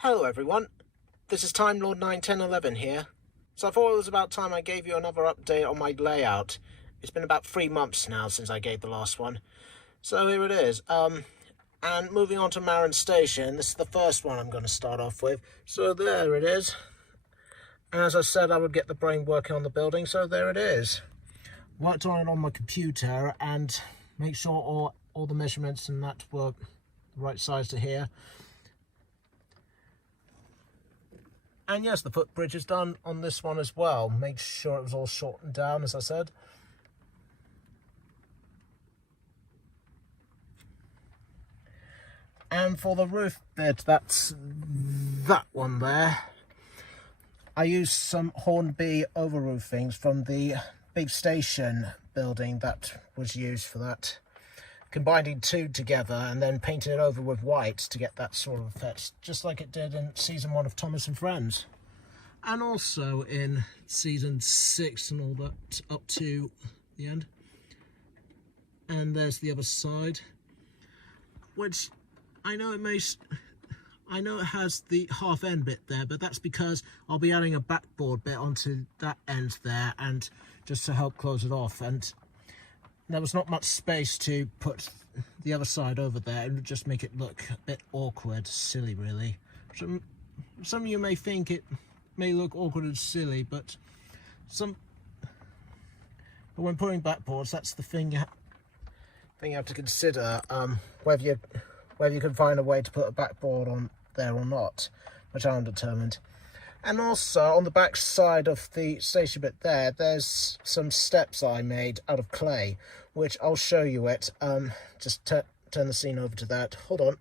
Hello everyone, this is Time Lord 91011 here. So I thought it was about time I gave you another update on my layout. It's been about 3 months now since I gave the last one. So here it is. And moving on to Maron Station, this is the first one I'm going to start off with. So there it is. And as I said, I would get the brain working on the building, so there it is. Worked on it on my computer and make sure all the measurements and that were the right size to here. And yes, the footbridge is done on this one as well. Make sure it was all shortened down, as I said. And for the roof bit, that's that one there. I used some Hornby overroofings from the big station building that was used for that. Combining two together and then painted it over with white to get that sort of effect, just like it did in season 1 of Thomas and Friends. And also in season 6 and all that up to the end. And there's the other side, which I know it has the half end bit there, but that's because I'll be adding a backboard bit onto that end there, and just to help close it off. And there was not much space to put the other side over there. It would just make it look a bit awkward, silly really. Some of you may think it may look awkward and silly, but when putting backboards, that's the thing you have to consider, whether you can find a way to put a backboard on there or not, which I'm determined. And also on the back side of the station bit there, there's some steps I made out of clay, which I'll show you it. Just turn the scene over to that. Hold on.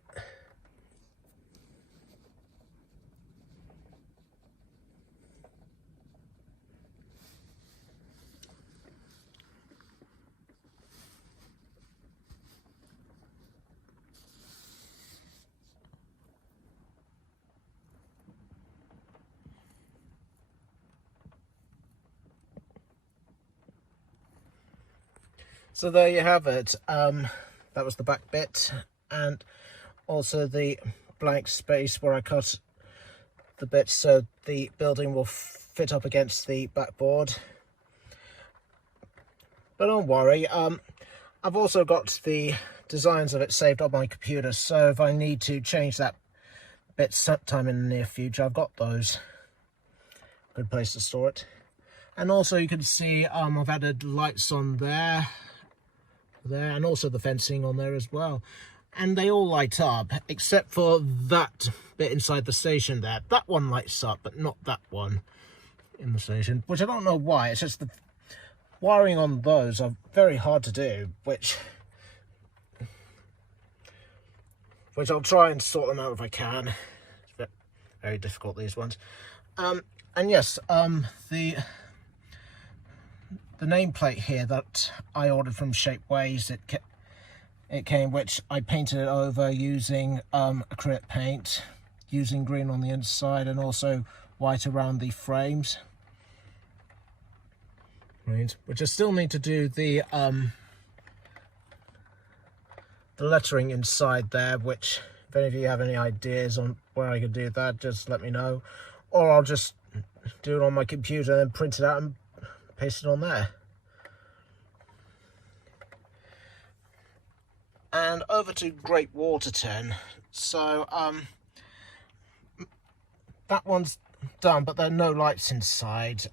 So there you have it. That was the back bit, and also the blank space where I cut the bit so the building will fit up against the backboard. But don't worry, I've also got the designs of it saved on my computer, so if I need to change that bit sometime in the near future, I've got those. Good place to store it. And also you can see I've added lights on there, and also the fencing on there as well, and they all light up except for that bit inside the station there. That one lights up, but not that one in the station, which I don't know why. It's just the wiring on those are very hard to do, which I'll try and sort them out if I can. It's very difficult, these ones. And yes, the nameplate here that I ordered from Shapeways, it came, which I painted it over using acrylic paint, using green on the inside and also white around the frames. Right, which I still need to do the lettering inside there, which if any of you have any ideas on where I could do that, just let me know, or I'll just do it on my computer and print it out and paste it on there. And over to Great Waterton. So that one's done, but there are no lights inside,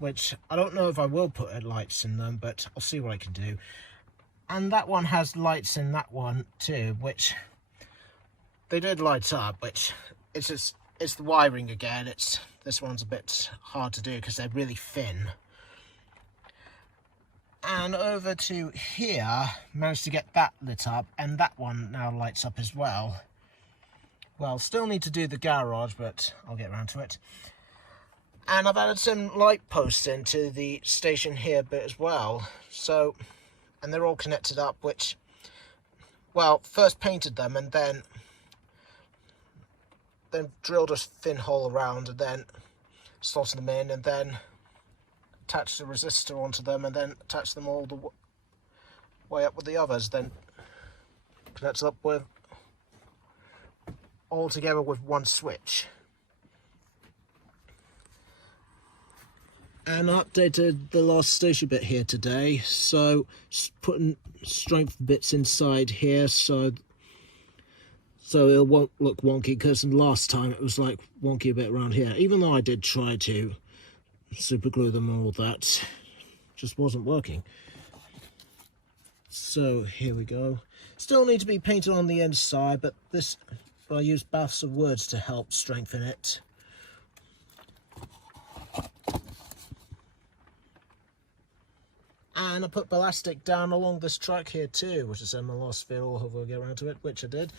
which I don't know if I will put lights in them, but I'll see what I can do. And that one has lights in that one too, which they did light up, which it's the wiring again. This one's a bit hard to do because they're really thin. And over to here, managed to get that lit up, and that one now lights up as well. Well, still need to do the garage, but I'll get around to it. And I've added some light posts into the station here bit as well. So, and they're all connected up, which, well, first painted them and then drilled a thin hole around and then slotted them in, and then attached a resistor onto them, and then attach them all the way up with the others, then connected up with all together with one switch. And I updated the last station bit here today, so putting strength bits inside here so it won't look wonky, because last time it was like wonky a bit around here, even though I did try to super glue them and all that, just wasn't working. So here we go. Still need to be painted on the inside, but I used baths of words to help strengthen it. And I put ballastic down along this track here too, which is in my last video. Hopefully I'll get around to it, which I did.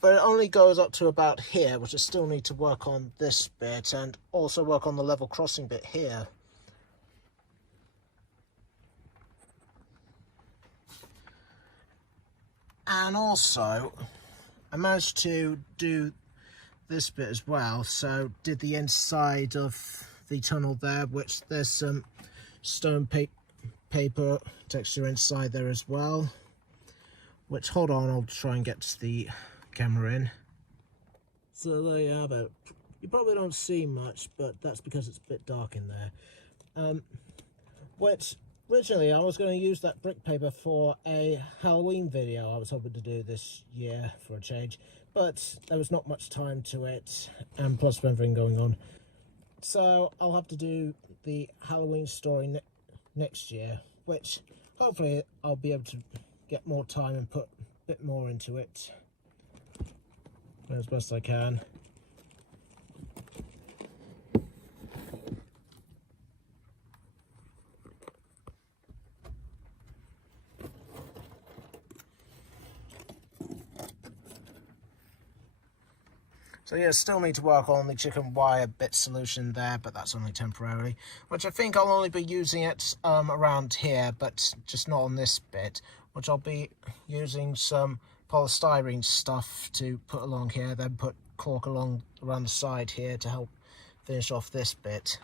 But it only goes up to about here, which I still need to work on this bit and also work on the level crossing bit here. And also, I managed to do this bit as well. So did the inside of the tunnel there, which there's some stone paper texture inside there as well. Which, hold on, I'll try and get the camera in. So there you have it. You probably don't see much, but that's because it's a bit dark in there. Which originally I was going to use that brick paper for a Halloween video I was hoping to do this year for a change, but there was not much time to it, and plus everything going on. So I'll have to do the Halloween story next year, which hopefully I'll be able to get more time and put a bit more into it as best I can. So yeah, still need to work on the chicken wire bit solution there, but that's only temporarily. Which I think I'll only be using it around here, but just not on this bit. Which I'll be using some polystyrene stuff to put along here, then put cork around the side here to help finish off this bit.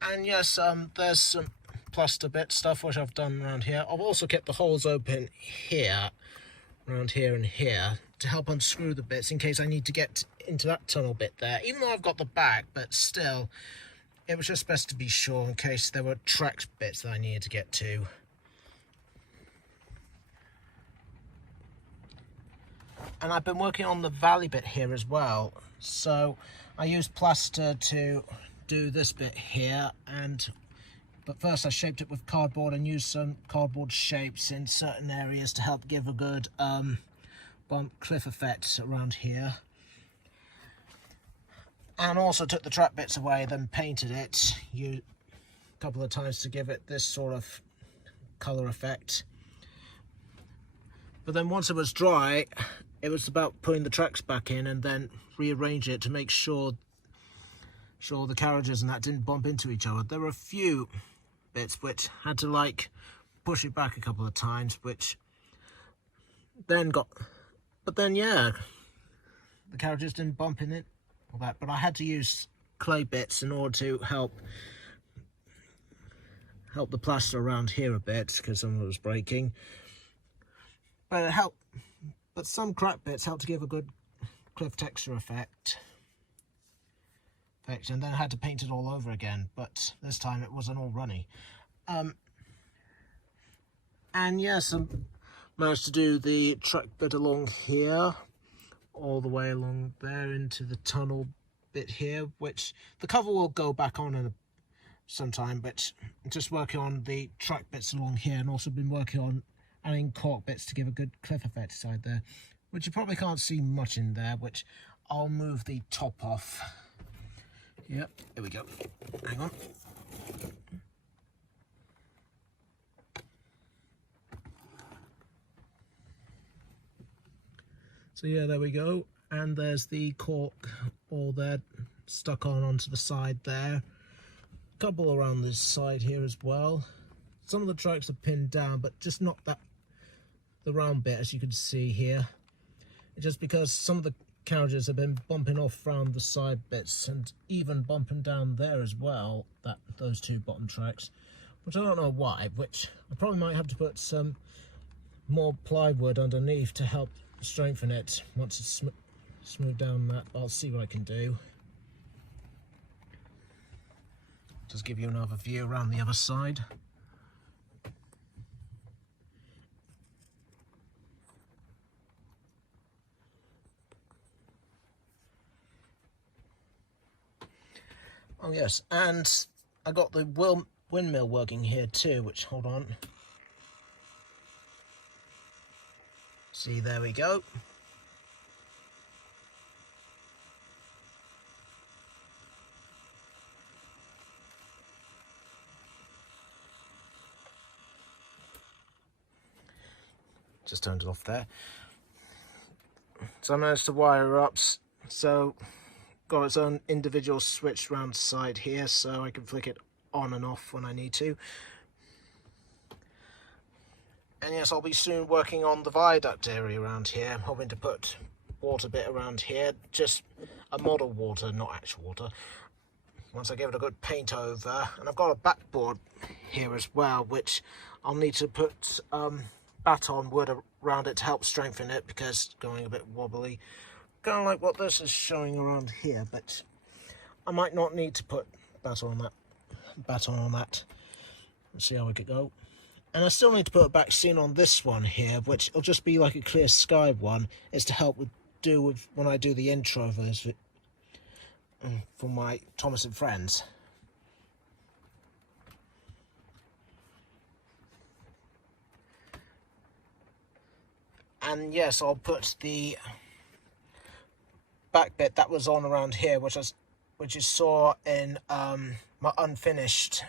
And yes, there's some plaster bit stuff which I've done around here. I've also kept the holes open here, around here and here, to help unscrew the bits in case I need to get into that tunnel bit there. Even though I've got the back, but still, it was just best to be sure in case there were tracked bits that I needed to get to. And I've been working on the valley bit here as well. So I used plaster to do this bit here, but first I shaped it with cardboard and used some cardboard shapes in certain areas to help give a good bump cliff effect around here. And also took the track bits away, then painted it a couple of times to give it this sort of colour effect. But then once it was dry, it was about putting the tracks back in and then rearrange it to make sure the carriages and that didn't bump into each other. There were a few bits which had to like push it back a couple of times, which then yeah, the carriages didn't bump in it, all that. But I had to use clay bits in order to help the plaster around here a bit because some of it was breaking. But it helped. But some crack bits helped to give a good cliff texture effect. And then I had to paint it all over again, but this time it wasn't all runny. And yes, I managed to do the track bit along here, all the way along there into the tunnel bit here, which the cover will go back on in sometime, but just working on the track bits along here, and also been working on adding cork bits to give a good cliff effect side there, which you probably can't see much in there, which I'll move the top off. Yep, here we go. Hang on. So yeah, there we go. And there's the cork all there stuck onto the side there. A couple around this side here as well. Some of the tracks are pinned down, but just not the round bit, as you can see here. Just because some of the carriages have been bumping off around the side bits and even bumping down there as well, those two bottom tracks, which I don't know why, which I probably might have to put some more plywood underneath to help strengthen it once it's smoothed down. That I'll see what I can do. Just give you another view around the other side. Oh yes, and I got the windmill working here too, which, hold on. See, there we go. Just turned it off there. So I managed to wire up, so got its own individual switch round the side here, so I can flick it on and off when I need to. And yes, I'll be soon working on the viaduct area around here. I'm hoping to put water bit around here, just a model water, not actual water. Once I give it a good paint over, and I've got a backboard here as well, which I'll need to put baton wood around it to help strengthen it, because it's going a bit wobbly, kind of like what this is showing around here. But I might not need to put baton on that. Let's see how we could go. And I still need to put a back scene on this one here, which will just be like a clear sky one. It's to help with when I do the intro for this for my Thomas and Friends. And yes, I'll put the back bit that was on around here, which you saw in my unfinished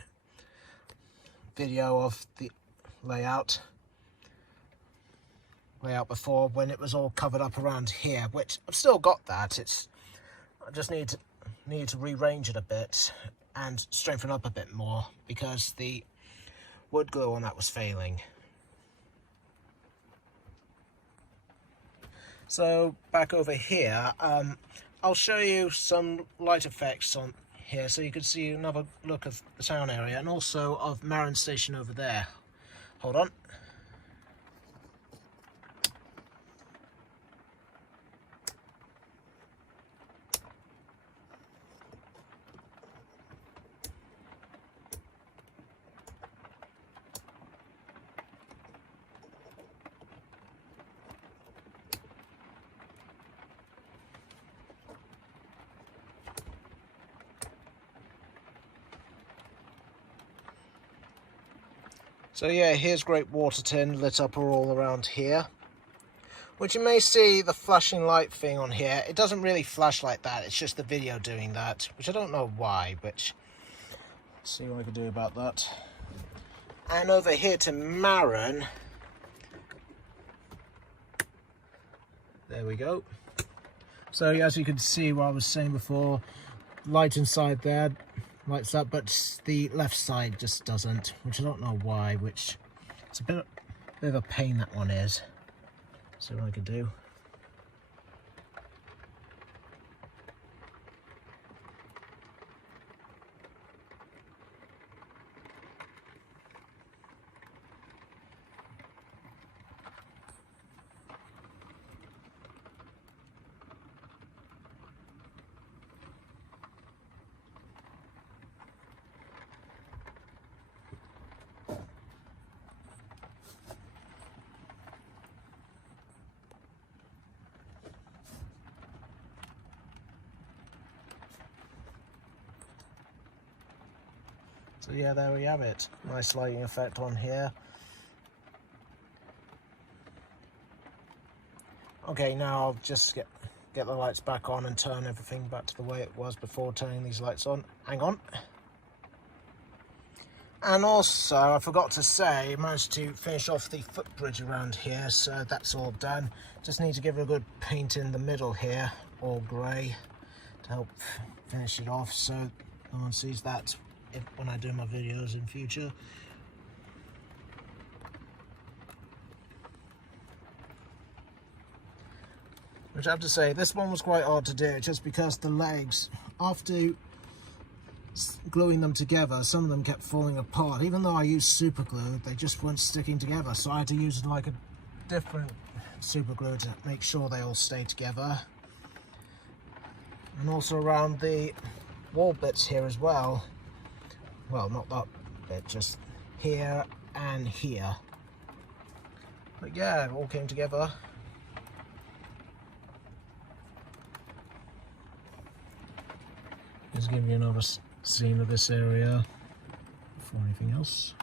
video of the layout before, when it was all covered up around here, which I've still got that. I just need to rearrange it a bit and strengthen up a bit more, because the wood glue on that was failing. So back over here, I'll show you some light effects on here, so you can see another look of the town area, and also of Maron station over there. Hold on. So yeah, here's Great Waterton lit up all around here, which you may see the flashing light thing on here. It doesn't really flash like that, it's just the video doing that, which I don't know why, but let's see what I can do about that. And over here to Maron, there we go. So as you can see, what I was saying before, light inside there lights up, but the left side just doesn't, which I don't know why, which it's a bit of a pain, that one is. See what I can do. So yeah, there we have it. Nice lighting effect on here. Okay, now I'll just get the lights back on and turn everything back to the way it was before turning these lights on. Hang on. And also, I forgot to say, I managed to finish off the footbridge around here, so that's all done. Just need to give it a good paint in the middle here, all grey, to help finish it off, so no one sees that when I do my videos in future. Which I have to say, this one was quite hard to do, just because the legs, after gluing them together, some of them kept falling apart. Even though I used super glue, they just weren't sticking together, so I had to use like a different super glue to make sure they all stay together. And also around the wall bits here as well. Well, not that bit, just here and here. But yeah, it all came together. Just give you another scene of this area before anything else.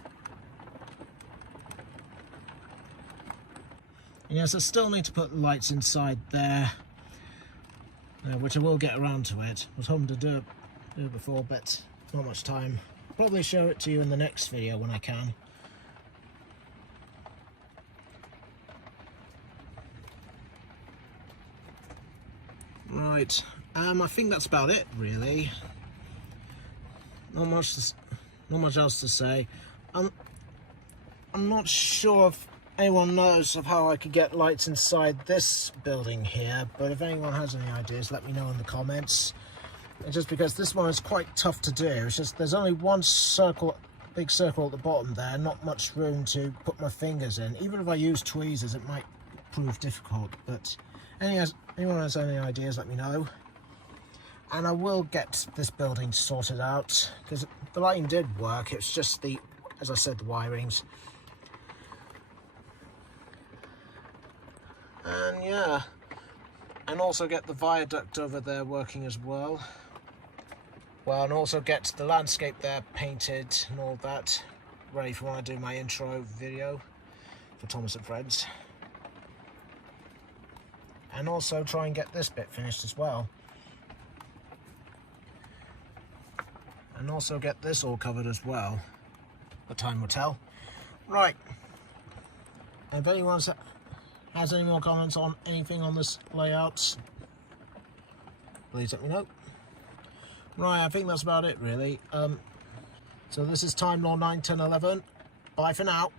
Yes, I still need to put lights inside there, which I will get around to it. I was hoping to do it before, but not much time. I'll probably show it to you in the next video when I can. Right, I think that's about it, really. Not much else to say. I'm not sure if anyone knows of how I could get lights inside this building here, but if anyone has any ideas, let me know in the comments. It's just because this one is quite tough to do. It's just there's only one circle, big circle at the bottom there, not much room to put my fingers in. Even if I use tweezers, it might prove difficult, but anyone has any ideas, let me know. And I will get this building sorted out, because the lighting did work. It's just the, as I said, the wirings. And yeah, and also get the viaduct over there working as well. Well, and also get the landscape there painted and all that, ready for when I do my intro video for Thomas and Friends. And also try and get this bit finished as well. And also get this all covered as well. But time will tell. Right. And if anyone has any more comments on anything on this layout, please let me know. Right, I think that's about it really. So this is Time Law 9, 10, 11. Bye for now.